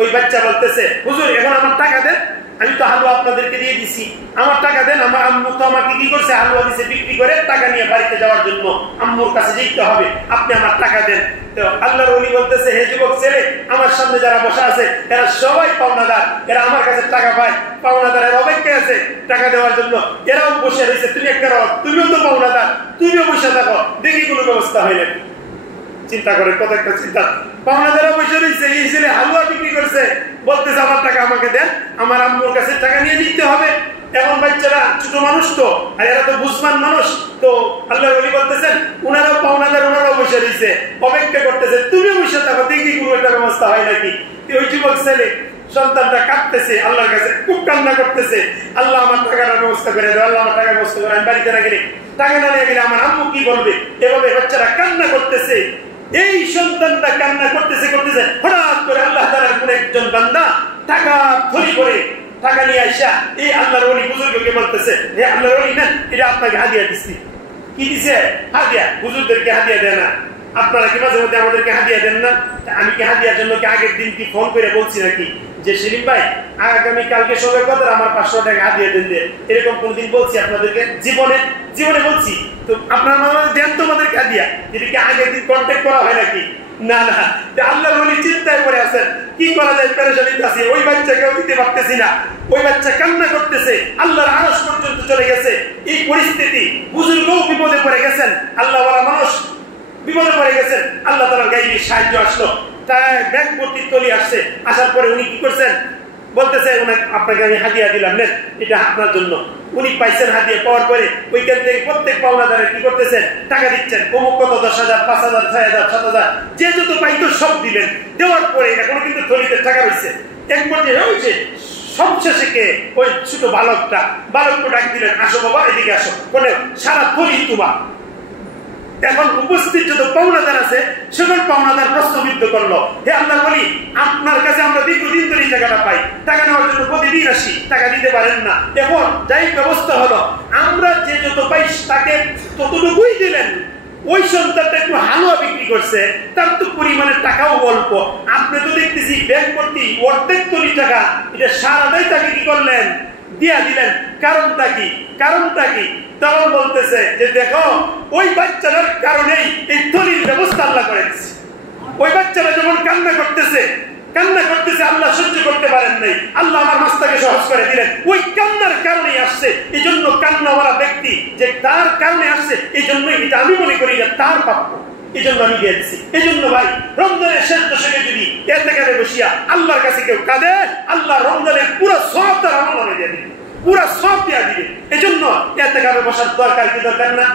ওই বাচ্চা বলতেছে হুজুর এখন আমার টাকা দেন, আমি তো হালুয়া আপনাদেরকে দিয়ে দিছি, আমার টাকা দেন। আমার আম্মু তো আমাকে কি করছে, হালুয়া দিছে বিক্রি করে টাকা নিয়ে বাড়িতে যাওয়ার জন্য, আম্মুর কাছে যেতে হবে, আপনি আমার টাকা দেন। তো আল্লাহর ওলি বলতেছে হে যুবক ছেলে, আমার সামনে যারা বসা আছে এরা সবাই পাওনাদার, এরা আমার কাছে টাকা পায়, পাওনাদারের অপেক্ষায় আছে টাকা দেওয়ার জন্য, এরাও বসে রয়েছে, তুমি একটা তুমিও তো পাওনাদার, তুমিও বসে থাকো, দেখি কোনো ব্যবস্থা হয় নাকি। চিন্তা করে, কত একটা চিন্তা। পাওনাদারা বসে রয়েছে, এই ছেলে হালুয়া বিক্রি করছে, বলতেছে আমার টাকা আমাকে দেন, আমার আম্মুর কাছে টাকা নিয়ে দিতে হবে। এখন বাচ্চারা ছোট মানুষ তো, আর এরা তো বুঝমান মানুষ, তো আল্লাহর ওলি বলতেছেন ওনারাও পাওনাদার, ওনারাও বসে রয়েছে, অপেক্ষা করতেছে, তুমিও বসে থাকো, দেখি কোনো একটা ব্যবস্থা হয় নাকি। ওই যুবক ছেলে সন্তানটা কাঁদতেছে, আল্লাহর কাছে খুব কান্না করতেছে, আল্লাহ আমার টাকার ব্যবস্থা করে দাও, আল্লাহ আমার টাকার ব্যবস্থা করে, আমি বাড়িতে না গেলে, টাকা না নিয়ে গেলে আমার আম্মু কি বলবে। এভাবে বাচ্চারা কান্না করতেছে, এই সন্তানটা কান্না করতেছে হঠাৎ করে আল্লাহ তাআলার কোন একজন বান্দা টাকা থলি করে টাকা নিয়ে আসা এই আল্লাহর ওলি বুজুর্গকে বলতেছে, হে আল্লাহর ওলি নেন, এটা আপনাকে হাদিয়া দিচ্ছি। কি দিছে? হাদিয়া। বুজুর্গদেরকে হাদিয়া দেয় না, আপনারা কি মাঝে মধ্যে আমাদেরকে হাদিয়া দেন না? আমি কি হাদিয়ার জন্য কি আগের দিন কি ফোন করে বলছি নাকি যে সেলিম ভাই আগামী কালকে সবাই কথা আমার 500 টাকা হাদিয়া দেন, এরকম কোনদিন বলছি আপনাদেরকে? জীবনে বলছি? তো আপনারা দেন তো আমাদেরকে হাদিয়া, এটা কি আগের দিন কন্ট্যাক্ট করা হয় নাকি? না না, আল্লাহর ওলি চিন্তায় পড়ে আছেন, কি করা যায়, পেরেশানিতে আছি। ওই বাচ্চাকেও দিতে পারতেছি না, ওই বাচ্চা কান্না করতেছে, আল্লাহর আরশ পর্যন্ত চলে গেছে। এই পরিস্থিতি, বুজুর্গও বিপদে পড়ে গেছেন, আল্লাহওয়ালা মানুষ বিপদে পড়ে গেছেন, আল্লাহ তাআলার গায়েবী সাহায্য আসলো, তাই ব্যাংক ভর্তি তলি আসছে। আসার পরে উনি কি করছেন, বলতেছে আপনাকে আমি হাদিয়া দিলাম, নেন এটা আপনার জন্য। উনি পাইছেন হাদিয়া, পাওয়ার পরে ওইখান থেকে প্রত্যেক পাওনাদারে কি করতেছেন, টাকা দিচ্ছেন, অমুক কত 10,000, 5,000, 6,000, 7,000, যে যত পাইতো সব দিলেন। দেওয়ার পরে এখনো কিন্তু থলিতে টাকা রয়েছে। এক পর্যায়ে হয়েছে সবশেষে কে, ওই ছোট বালককে ডাক দিলেন, আসো বাবা এদিকে আসো, বলে সারা থলি তোমার। এখন উপস্থিত যত পাওনাদার আছে সকল পাওনাদার প্রশ্নবিদ্ধ করলো, হে আল্লাহর ওলি আপনার কাছে আমরা দীর্ঘদিন ধরে টাকাটা পাই, টাকা নেওয়ার জন্য প্রতিদিন আসি, টাকা দিতে পারেন না। এখন যাই ব্যবস্থা হলো, আমরা যে যত পাই তাকে ততটুকুই দিলেন। ওই সন্তানটা একটু হালুয়া বিক্রি করছে, তার তো পরিমাণের টাকাও অল্প, আপনি তো দেখতেছি ব্যাংক ভর্তি অর্ধেক তলি টাকা, এটা সারাটাই তাকে কি করলেন, দিয়া দিলেন। কারণটা কি? তখন বলতেছে যে দেখো ওই বাচ্চাটার কারণেই এই থলির ব্যবস্থা আল্লাহ করে দিচ্ছে। ওই বাচ্চারা যখন কান্না করতেছে আল্লাহ সহ্য করতে পারেন নাই, আল্লাহ আমার মাসটাকে সহজ করে দিলেন। ওই কান্নার কারণেই আসছে, এই জন্য কান্নাওয়ালা ব্যক্তি যে তার কারণে আসছে, এই জন্যই এটা আমি মনে করি যে তার প্রাপ্য, এই জন্য আমি দিয়েছি। এই জন্য ভাই রমজানের শেষ দশকে যদি এতেকালে বসিয়া আল্লাহর কাছে কেউ কাঁদে, আল্লাহ রমজানের পুরো সব তার আমলে দিয়ে দিবে, পুরো সব দেওয়া দিবে। এই জন্য এতেকালে বসার দরকার কি দরকার না?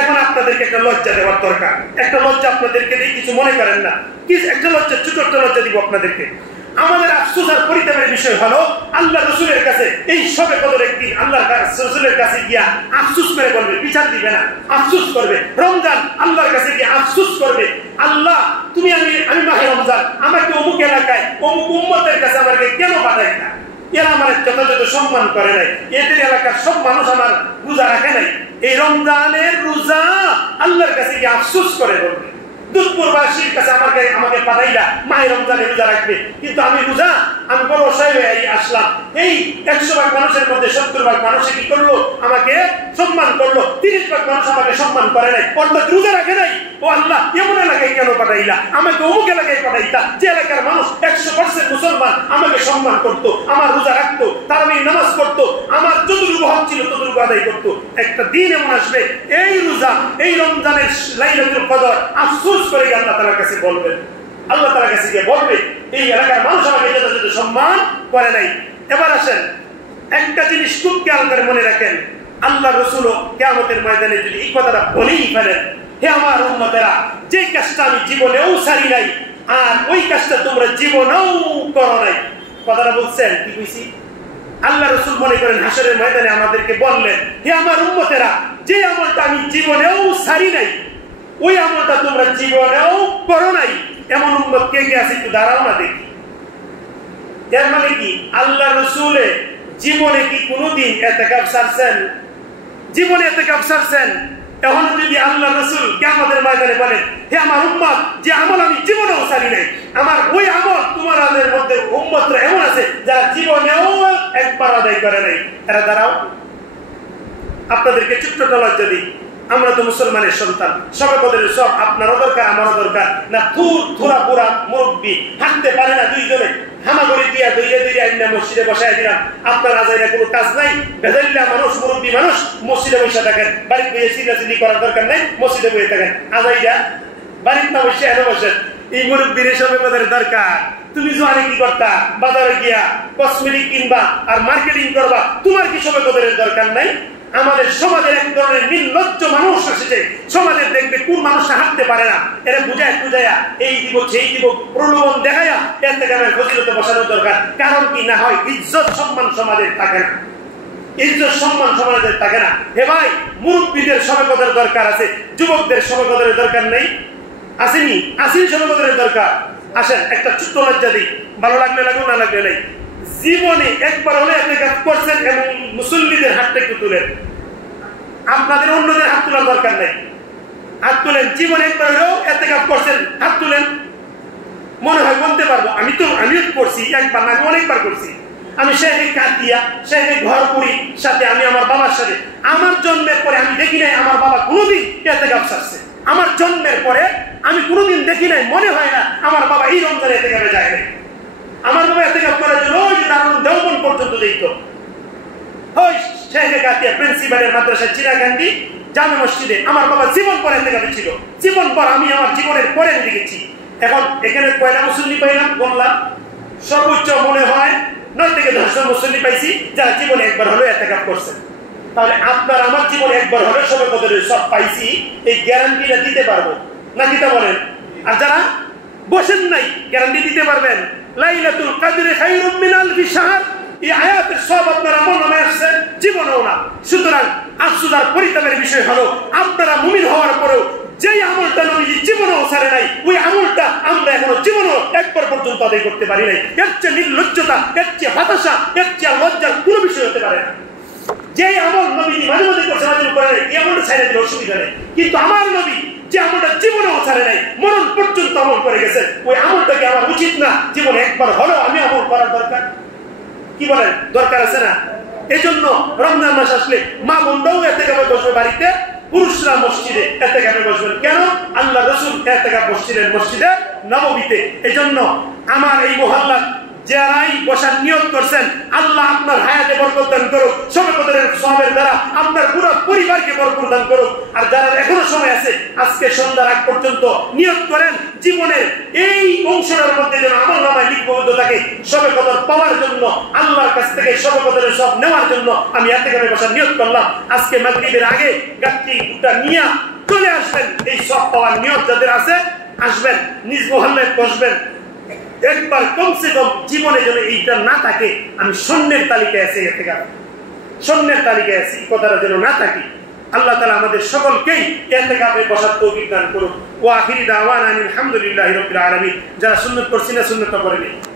এখন আপনাদেরকে একটা লজ্জা দেওয়ার দরকার, একটা লজ্জা আপনাদেরকে দিয়ে কিছু মনে করেন না, কি একটা লজ্জা, ছোট একটা লজ্জা দিব আপনাদেরকে। আমাদের আফসোস আর পরিতাপের বিষয় হলো আল্লাহ রসুলের কাছে এই সবে কদর একদিন আল্লাহ রসুলের কাছে গিয়া আফসোস করে বলবে, বিচার দিবে না, আফসোস করবে। রমজান আল্লাহর কাছে গিয়ে আফসোস করবে, আল্লাহ তুমি আমি মাহে রমজান আমাকে অমুক এলাকায় অমুক উম্মতের কাছে আমাকে কেন পাঠাই না? এরা আমার যথাযথ সম্মান করে নাই, এদের এলাকার সব মানুষ আমার রোজা রাখে নাই। এই রমজানের রোজা আল্লাহর কাছে কি আফসোস করে বলবে, দুধপুরবাসীর কাছে আমাকে পাঠাইলা মাহে রমজানে রোজা রাখবে, কিন্তু আমি রোজা আমি বড় অসহায় হয়ে আসলাম। এই 100 ভাগ মানুষের মধ্যে 70 ভাগ মানুষ কি করলো, আমাকে সম্মান করলো, 30 ভাগ মানুষ আমাকে সম্মান করে নাই, অর্থাৎ রোজা রাখে নাই। ও আল্লাহ, এমন এলাকায় কেন পাঠাইলা, আমাকে অমুক এলাকায় পাঠাইতা যে এলাকার মানুষ 100% মুসলমান, আমাকে সম্মান করতো, আমার রোজা রাখতো, তারাবির নামাজ পড়তো, আমার যতটুকু হক ছিল ততটুকু আদায় করতো। একটা দিন এমন আসবে এই রোজা, এই রমজানের লাইলাতুল কদর আফসোস করে আল্লাহ তাআলার কাছে বলবেন, আল্লাহ তাআলার কাছে গিয়ে বলবে এই এলাকার মানুষ আমাকে যথাযথ সম্মান করে নাই। এবার আসেন, একটা জিনিস খুব খেয়াল করে মনে রাখেন, আল্লাহ রাসূল কিয়ামতের ময়দানে যদি এই কথাটা বলেই ফেলেন, হে আমার উম্মতেরা, যে কাজটা আমি জীবনেও ছাড়ি নাই আর ওই কাজটা তোমরা জীবনেও করো নাই, কথাটা বলছেন কি কইছি? আল্লাহ রাসূল মনে করেন হাসরের ময়দানে আমাদেরকে বললেন, হে আমার উম্মতেরা, যে আমলটা আমি জীবনেও ছাড়ি নাই ওই আমলটা তোমরা জীবনেও করো নাই, এমন উম্মত কে কে আছে একটু দাঁড়াও না দেখি। এর মানে কি, আল্লাহ রাসূলে জীবনে কি কোনোদিন ইতিকাফ ছাড়ছেন? জীবনে ইতিকাফ ছাড়ছেন? এখন যদি আল্লাহ রাসূল কিয়ামতের ময়দানে বলেন, হে আমার উম্মত, যে আমল আমি জীবনেও ছাড়ি নাই, আমার ওই আমল তোমাদের মধ্যে উম্মতরা এমন আছে যারা জীবনেও একবার আদায় করে নাই, এরা দাঁড়াও। আপনাদেরকে ছোট্ট লজ্জা দিই, আমরা তো মুসলমানের সন্তান, সবে কদরের সব আপনারও দরকার আমারও দরকার না। থুরা পুরা মুরব্বী হাঁটতে পারে না, দুইজনে হামাগুড়ি দিয়া দইরে আইনা মসজিদে বসায় দিলাম, আপনার আজাইরা কোনো কাজ নাই, বেজাল্লা মানুষ মুরব্বী মানুষ মসজিদে বসে থাকেন, বাড়িতে বসে চিল্লাচিল্লি করার দরকার নাই, মসজিদে বসে থাকেন, আজাইরা বাড়িতে না বসে এনে বসেন। এই মুরব্বীর সবে কদরের দরকার। তুমি জোয়ারে কি করতা, বাজারে গিয়া কসমেটিক কিনবা আর মার্কেটিং করবা, তোমার কি সবে কদরের দরকার নাই? আমাদের সমাজের এক ধরনের নির্লজ্জ মানুষ এসেছে, সমাজের দেখবে কোন মানুষ হাঁটতে পারে না, এরা বুঝায়া এই দিব সেই দিব প্রলোভন দেখায়া এর থেকে আমার ফজিলতে বসানোর দরকার। কারণ কি না হয় ইজ্জত সম্মান সমাজের থাকে না, ইজ্জত সম্মান সমাজের থাকে না। হে ভাই, মুরব্বীদের সবে কদরের দরকার আছে, যুবকদের সবে কদরের দরকার নেই? আসেনি? আসেনি সবে কদরের দরকার। আসেন একটা ছোট্ট লজ্জা দিই, ভালো লাগলে লাগুন, না লাগলে নাই। জীবনে একবার হলে ইতিকাফ করছেন এবং মুসল্লিদের হাতটা একটু তুলেন, আপনাদের অন্যদের হাত তোলার দরকার নেই, হাত তুলেন। জীবনে একবার হলেও ইতিকাফ করছেন, হাত তুলেন। মনে হয় বলতে পারবো আমিও করছি, একবার না অনেকবার করছি। আমি শেখে কাতিয়া, শেখে ঘরপুরির সাথে, আমি আমার বাবার সাথে, আমার জন্মের পরে আমি দেখি নাই আমার বাবা কোনোদিন ইতিকাফ ছাড়ছে। আমার জন্মের পরে আমি কোনোদিন দেখি নাই, মনে হয় না আমার বাবা এই রমজানে ইতিকাফে যায় নাই। আমার বাবা ইতিকাফ করার জন্য ওই যে দারুন দেওবন্দ পর্যন্ত যেত, ওই শেখে কাতিয়া প্রিন্সিপালের মাদ্রাসায় চিরাগান্ধী জামে মসজিদে আমার বাবা জীবন পরে ইতিকাফে ছিল। জীবন পর আমি আমার জীবনের পরে দেখেছি। এখন এখানে কয়টা মুসল্লি পাইলাম বললাম, সর্বোচ্চ মনে হয় 9 থেকে 10 মুসল্লি পাইছি যারা জীবনে একবার হলেও ইতিকাফ করছেন। তাহলে আপনার আমার জীবনে একবার হলেও সবে কদরের সব পাইছি, এই গ্যারান্টিটা দিতে পারবো না, দিতে বলেন? আর যারা বসেন নাই গ্যারান্টি দিতে পারবেন? লাইলাতুল কদরে খায়রুম মিন আলফি শাহর, এই আয়াতের সব আপনার আমল নামে আসছে, জীবনেও না। সুতরাং আফসোস আর পরিতাপের বিষয় হলো আপনারা মুমিন হওয়ার পরেও যেই আমলটা নবী জীবনেও ছাড়ে নাই, ওই আমলটা আমরা এখনো জীবনেও একবার পর্যন্ত আদায় করতে পারি নাই। এর চেয়ে নির্লজ্জতা, এর চেয়ে হতাশা, এর চেয়ে লজ্জার কোনো বিষয় হতে পারে না। যে আমল নবী মাঝে মাঝে করছে, মাঝে করে নাই, এই আমলটা ছাড়ে দিলে অসুবিধা নেই। কিন্তু আমার নবী যে আমলটা জীবনেও ছাড়ে নাই, মরণ পর্যন্ত আমল করে গেছে, ওই আমলটাকে আমার উচিত না জীবনে একবার হলেও আমি আমল করার দরকার? কি বলেন, দরকার আছে না? এই জন্য রমজান মাস আসলে মা বোনরাও ইতিকাফে বসবে বাড়িতে, পুরুষরা মসজিদে ইতিকাফে বসবেন। কেন? আল্লাহ রাসূল ইতিকাফ বসছিলেন মসজিদে নববীতে। এই জন্য আমার এই মহল্লা যারাই বসার নিয়ত করছেন, আল্লাহ আপনার হায়াতে বরকত দান করুক, সবে কদরের সওয়াবের দ্বারা আপনার পুরো পরিবারকে বরকত দান করুক। আর যারা এখনো সময় আছে, আজকে সন্ধ্যার আগ পর্যন্ত নিয়ত করেন জীবনের এই অংশটার মধ্যে যেন আমলনামায় লিপিবদ্ধ থাকে, সবে কদর পাওয়ার জন্য, আল্লাহর কাছ থেকে সবে কদরের সব নেওয়ার জন্য আমি ইতিকাফে বসার নিয়ত করলাম। আজকে মাগরিবের আগে গাছটা নিয়ে চলে আসবেন, এই সব পাওয়ার নিয়ত যাদের আছে আসবেন, নিজ মহল্লায় বসবেন। একবার কমসে কম জীবনে যেন এইটা না থাকে, আমি শূন্যের তালিকায় আছি, শূন্যের তালিকায় আছি, এই কথাটা যেন না থাকে। আল্লাহ তাআলা আমাদের সকলকেই ইতিকাফে বসার তৌফিক দান করুন। ওয়া আখিরি দাওয়ানা আলহামদুলিল্লাহি রাব্বিল আলামিন। যারা সুন্নাত করছেন না সুন্নাতটা পড়ে নিন।